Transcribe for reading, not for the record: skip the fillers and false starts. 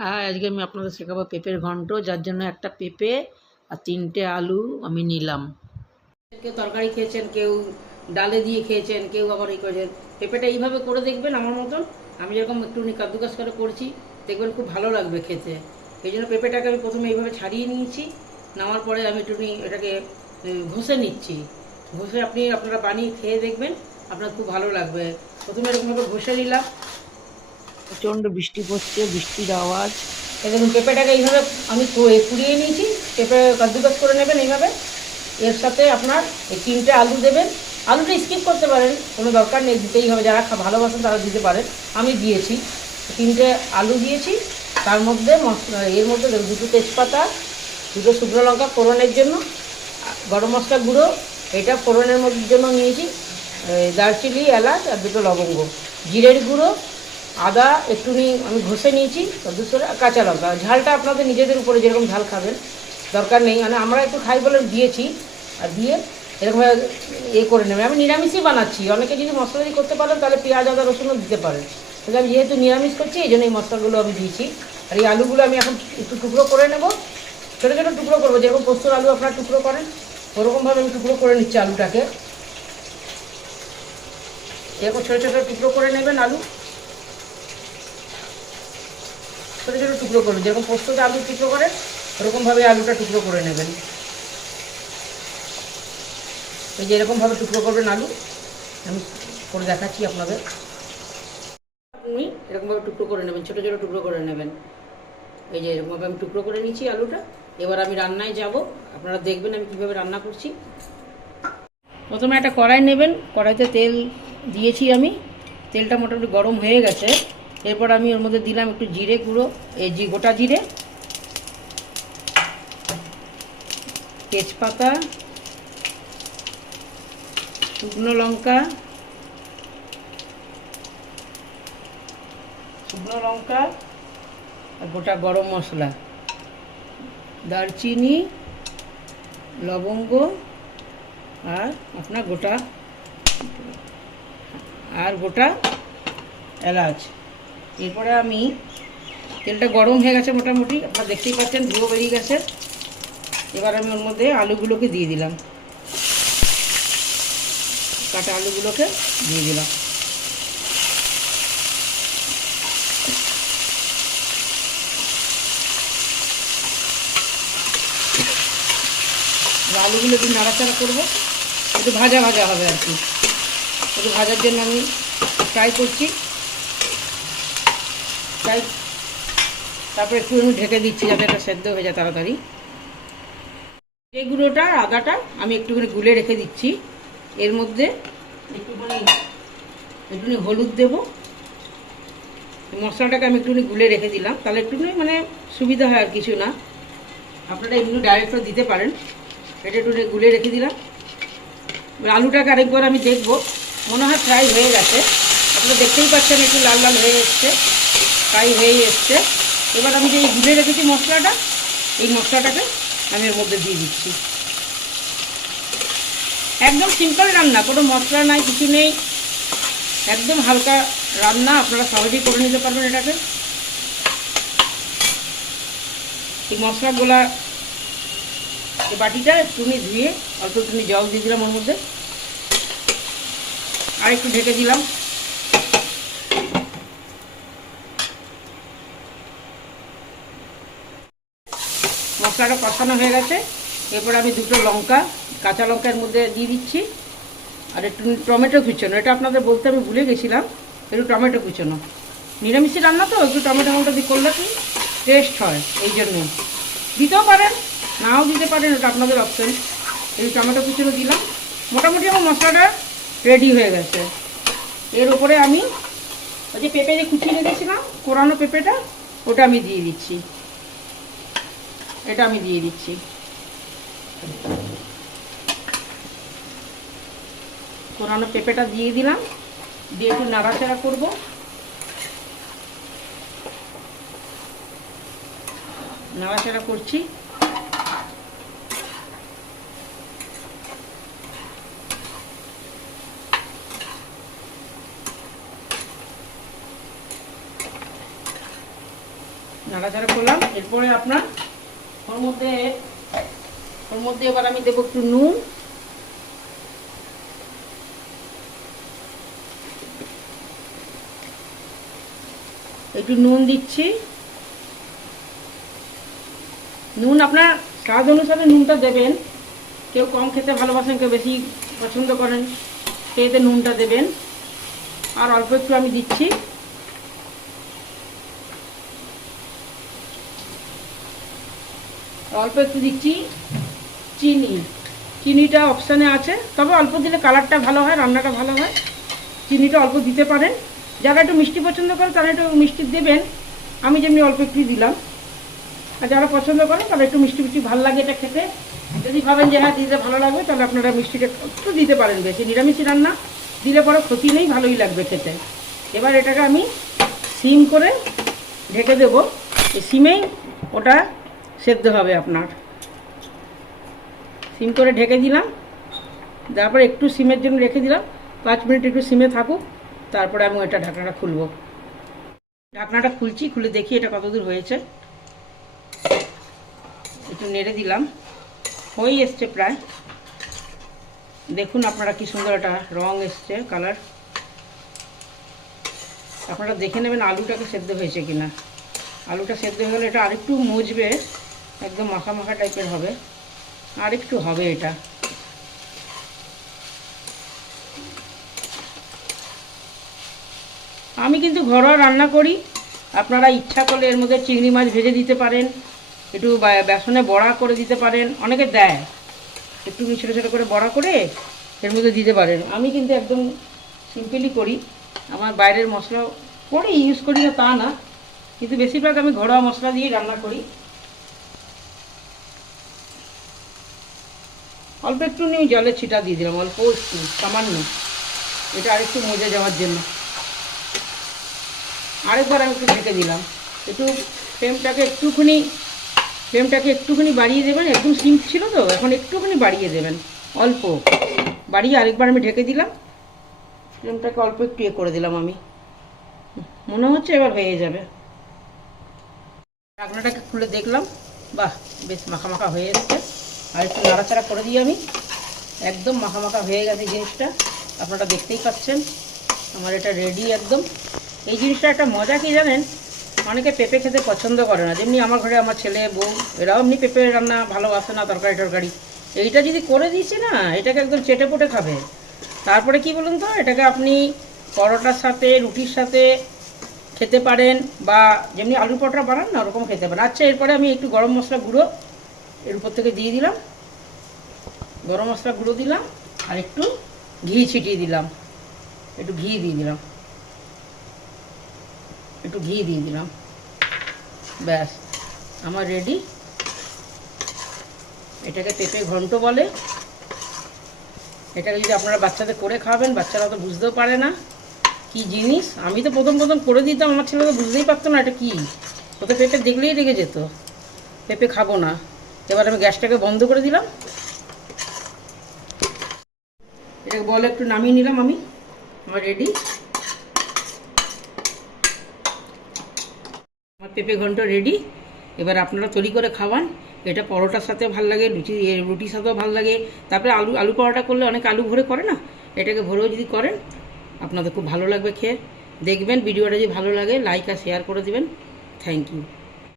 হ্যাঁ, আজকে আমি আপনাদের শেখাবো পেঁপের ঘন্ট, যার জন্য একটা পেঁপে আর 3টে আলু আমি নিলাম। কেউ তরকারি খেয়েছেন, কেউ ডালে দিয়ে খেয়েছেন, কেউ আবার এই করেছেন। পেঁপেটা এইভাবে করে দেখবেন আমার মতন, আমি যেরকম একটুখানি কাদ্দুকাস করে করছি, দেখবেন খুব ভালো লাগবে খেতে। এই জন্য পেঁপেটাকে আমি প্রথমে এইভাবে ছাড়িয়ে নিয়েছি, নেওয়ার পরে আমি একটুখানি এটাকে ঘষে নিচ্ছি। ঘষে আপনারা বানিয়ে খেয়ে দেখবেন, আপনার খুব ভালো লাগবে। প্রথমে এরকমভাবে ঘষে নিলাম। প্রচণ্ড বৃষ্টি পড়ছে, বৃষ্টির আওয়াজ। দেখুন পেঁপেটাকে এইভাবে আমি কুড়িয়ে নিয়েছি। পেঁপে কাদ্দুকাস করে নেবেন এইভাবে। এর সাথে আপনার এই 3টে আলু দেবেন। আলুটা স্কিপ করতে পারেন, কোনো দরকার নেই, দিতেই হবে। যারা ভালোবাসেন তারা দিতে পারেন। আমি দিয়েছি 3টে আলু দিয়েছি। তার মধ্যে এর মধ্যে 2টো তেজপাতা, 2টো শুকনো লঙ্কা ফোড়নের জন্য, গরম মশলা গুঁড়ো এটা ফোড়নের জন্য নিয়েছি, দারচিনি, এলাচ আর 2টো লবঙ্গ, জিরের গুঁড়ো, আদা একটুখানি আমি ঘষে নিয়েছি, দুশোরে কাঁচা লঙ্কা। ঝালটা আপনাদের নিজেদের উপরে যেরকম ঝাল খাবেন, দরকার নেই, মানে আমরা একটু খাই বলে দিয়েছি। আর দিয়ে এরকমভাবে করে নেবেন। আমি নিরামিষই বানাচ্ছি, অনেকে যদি মশলা দিয়ে করতে পারেন তাহলে পেঁয়াজ আদা রসুনও দিতে পারেন, কিন্তু আমি যেহেতু নিরামিষ করছি এই জন্য এই মশলাগুলো আমি দিয়েছি। আর এই আলুগুলো আমি এখন একটু টুকরো করে নেব, ছোটো ছোটো টুকরো করবো, যেরকম পোস্তর আলু আপনারা টুকরো করেন ওরকমভাবে আমি টুকরো করে নিচ্ছি আলুটাকে। এরকম ছোটো ছোটো টুকরো করে নেবেন আলু, ছোটো ছোটো টুকরো করবেন, যেরকম পোস্ততে আলু টুকরো করেন ওরকমভাবে আলুটা টুকরো করে নেবেন। এই যে এরকমভাবে টুকরো করবেন আলু, আমি করে দেখাচ্ছি আপনাদের। আপনি এরকমভাবে টুকরো করে নেবেন, ছোটো ছোটো টুকরো করে নেবেন। এই যে এরকমভাবে আমি টুকরো করে নিয়েছি আলুটা। এবার আমি রান্নায় যাব, আপনারা দেখবেন আমি কীভাবে রান্না করছি। প্রথমে একটা কড়াই নেবেন, কড়াইতে তেল দিয়েছি আমি, তেলটা মোটামুটি গরম হয়ে গেছে। এরপর আমি ওর মধ্যে দিলাম একটু জিরে গুঁড়ো, গোটা জিরে, তেজপাতা, শুকনো লঙ্কা, আর গোটা গরম মশলা, দারচিনি, লবঙ্গ আর আপনার গোটা এলাচ। এরপরে আমি তেলটা গরম হয়ে গেছে মোটামুটি, আপনারা দেখতেই পাচ্ছেন ধুয়ো বেরিয়ে গেছে। এবার আমি ওর মধ্যে আলুগুলোকে দিয়ে দিলাম, কাটা আলুগুলোকে দিয়ে দিলাম। আলুগুলো একটু নাড়াচাড়া করবো, একটু ভাজা ভাজা হবে আর কি, একটু ভাজার জন্য আমি ফ্রাই করছি। তারপরে একটু আমি ঢেকে দিচ্ছি যাতে এটা সেদ্ধ হয়ে যায় তাড়াতাড়ি। এই গুঁড়োটা আদাটা আমি একটুখানি গুলে রেখে দিচ্ছি। এর মধ্যে একটুখানি হলুদ দেবো, মশলাটাকে আমি একটুখানি গুলে রেখে দিলাম, তাহলে একটুখানি মানে সুবিধা হয় আর কিছু না। আপনারা এগুলো ডাইরেক্টও দিতে পারেন। এটা একটুখানি গুলে রেখে দিলাম। আলুটাকে আরেকবার আমি দেখবো, মনে হয় ফ্রাই হয়ে গেছে। আপনারা দেখতেই পাচ্ছেন একটু লাল লাল হয়ে এসছে, ফ্রাই হয়ে এসছে। এবার আমি যে গুলে রেখেছি মশলাটা, এই মশলাটাকে আমি এর মধ্যে দিয়ে দিচ্ছি। একদম সিম্পল রান্না, কোনো মশলা নাই, কিছু নেই, একদম হালকা রান্না, আপনারা সহজেই করে নিতে পারবেন এটাকে। এই মশলাগুলা এই বাটিটা একটুখানি ধুয়ে অল্প একটুখানি জল দিয়ে দিলাম ওর মধ্যে, আর একটু ঢেকে দিলাম। মশলাটা কষানো হয়ে গেছে। এরপর আমি 2টো লঙ্কা, কাঁচা লঙ্কার মধ্যে দিয়ে দিচ্ছি, আর একটু টমেটো কুচোনো, এটা আপনাদের বলতে আমি ভুলে গেছিলাম, একটু টমেটো কুচোনো। নিরামিষি রান্না তো একটু টমেটো দিয়ে করলে কি টেস্ট হয়, এই জন্যই দিতেও পারেন, নাও দিতে পারেন, ওটা আপনাদের অপশন। এই টমেটো কুচোনো দিলাম। মোটামুটি আমার মশলাটা রেডি হয়ে গেছে। এর উপরে আমি ওই যে পেঁপে যে কুচিয়ে রেখেছিলাম, কোরানো পেঁপেটা, ওটা আমি দিয়ে দিচ্ছি। এটা আমি দিয়ে দিচ্ছি। কোরানো পেঁপেটা দিয়ে দিলাম, দিয়ে একটু নাড়াচাড়া করবো। নাড়াচাড়া করছি। নাড়াচাড়া করলাম। এরপরে আপনার ওর মধ্যে এবার আমি দেবো একটু নুন, একটু নুন দিচ্ছি। নুন আপনার স্বাদ অনুসারে নুনটা দেবেন, কেউ কম খেতে ভালোবাসেন, কেউ বেশি পছন্দ করেন, সেতে নুনটা দেবেন। আর অল্প একটু আমি দিচ্ছি চিনি। চিনিটা অপশানে আছে, তবে অল্প দিলে কালারটা ভালো হয়, রান্নাটা ভালো হয়। চিনিটা অল্প দিতে পারেন। যারা একটু মিষ্টি পছন্দ করে তারা একটু মিষ্টি দেবেন, আমি যেমনি অল্প একটু দিলাম। আর যারা পছন্দ করে তারা একটু মিষ্টি ভালো লাগে এটা খেতে, যদি ভাবেন যে হ্যাঁ দিতে ভালো লাগবে তাহলে আপনারা মিষ্টিটা একটু দিতে পারেন বেশি। নিরামিষ রান্না দিলে পরে ক্ষতি নেই, ভালোই লাগবে খেতে। এবার এটাকে আমি সিম করে ঢেকে দেবো। এই সিমেই ওটা সেদ্ধ হবে আপনার। সিম করে ঢেকে দিলাম, তারপরে একটু সিমের জন্য রেখে দিলাম 5 মিনিট, একটু সিমে থাকুক। তারপরে আমি এটা ঢাকনাটা খুলবো। ঢাকনাটা খুলছি, খুলে দেখি এটা কতদূর হয়েছে। একটু নেড়ে দিলাম, হয়ে এসছে প্রায়। দেখুন আপনারা কি সুন্দর একটা রং এসছে, কালার। আপনারা দেখে নেবেন আলুটাকে সেদ্ধ হয়েছে কিনা। আলুটা সেদ্ধ হয়ে গেলে এটা আরেকটু মজবে, একদম মাখা মাখা টাইপের হবে, আরেকটু হবে এটা। আমি কিন্তু ঘরোয়া রান্না করি, আপনারা ইচ্ছা করলে এর মধ্যে চিংড়ি মাছ ভেজে দিতে পারেন, একটু বেসনে বড়া করে দিতে পারেন, অনেকে দেয়, একটু ছোটো ছোটো করে বড়া করে এর মধ্যে দিতে পারেন। আমি কিন্তু একদম সিম্পলি করি। আমার বাইরের মশলা করি, ইউজ করি না তা না, কিন্তু বেশিরভাগ আমি ঘরোয়া মশলা দিয়েই রান্না করি। অল্প একটু নিয়ে জলের ছিটা দিয়ে দিলাম, অল্প একটু সামান্য, এটা আরেকটু মজে যাওয়ার জন্য। আরেকবার আমি একটু ঢেকে দিলাম। একটু ফ্লেমটাকে একটুখানি বাড়িয়ে দেবেন। একদম সিম ছিল তো, এখন একটুখানি বাড়িয়ে দেবেন, অল্প বাড়িয়ে আরেকবার আমি ঢেকে দিলাম। ফ্লেমটাকে অল্প একটু করে দিলাম আমি, মনে হচ্ছে এবার হয়ে যাবে। ঢাকনাটাকে খুলে দেখলাম, বাহ বেশ মাখা মাখা হয়ে এসছে। আর একটু নাড়াচাড়া করে দিই আমি, একদম মাখা মাখা হয়ে গেছে জিনিসটা, আপনারা দেখতেই পাচ্ছেন। আমার এটা রেডি একদম। এই জিনিসটা একটা মজা কি জানেন, অনেকে পেঁপে খেতে পছন্দ করে না, যেমনি আমার ঘরে আমার ছেলে বউ এরাও এমনি পেঁপে রান্না ভালোবাসে না, তরকারি। এইটা যদি করে দিয়েছি না, এটাকে একদম চেটে পুটে খাবে। তারপরে কি বলুন তো, এটাকে আপনি পরোটার সাথে, রুটির সাথে খেতে পারেন, বা যেমনি আলু পরোটা বানান না ওরকম খেতে পারেন। আচ্ছা, এরপরে আমি একটু গরম মশলা গুঁড়ো এর উপর থেকে দিয়ে দিলাম, গরম মশলা গুঁড়ো দিলাম, আর একটু ঘি ছিটিয়ে দিলাম, একটু ঘি দিয়ে দিলাম, ব্যাস আমার রেডি। এটাকে পেঁপে ঘন্ট বলে। এটাকে যদি আপনারা বাচ্চাদের করে খাওয়াবেন, বাচ্চারা তো বুঝতেও পারে না কি জিনিস। আমি তো প্রথম করে দিতাম, আমার ছেলে তো বুঝতেই পারতো না এটা কি। ও তো পেঁপে দেখলেই রেগে যেত, পেঁপে খাবো না। এবার আমি গ্যাসটাকে বন্ধ করে দিলাম, এটাকে বলে একটু নামিয়ে নিলাম আমি, আমার রেডি। আমার পেঁপে ঘন্ট রেডি। এবার আপনারা তৈরি করে খাওয়ান। এটা পরোটার সাথে ভাল লাগে, রুটির সাথেও ভাল লাগে। তারপরে আলু পরোটা করলে অনেক আলু ভরে করে না, এটাকে ভরেও যদি করেন আপনাদের খুব ভালো লাগবে খেয়ে। দেখবেন ভিডিওটা যদি ভালো লাগে লাইক আর শেয়ার করে দিবেন। Thank you.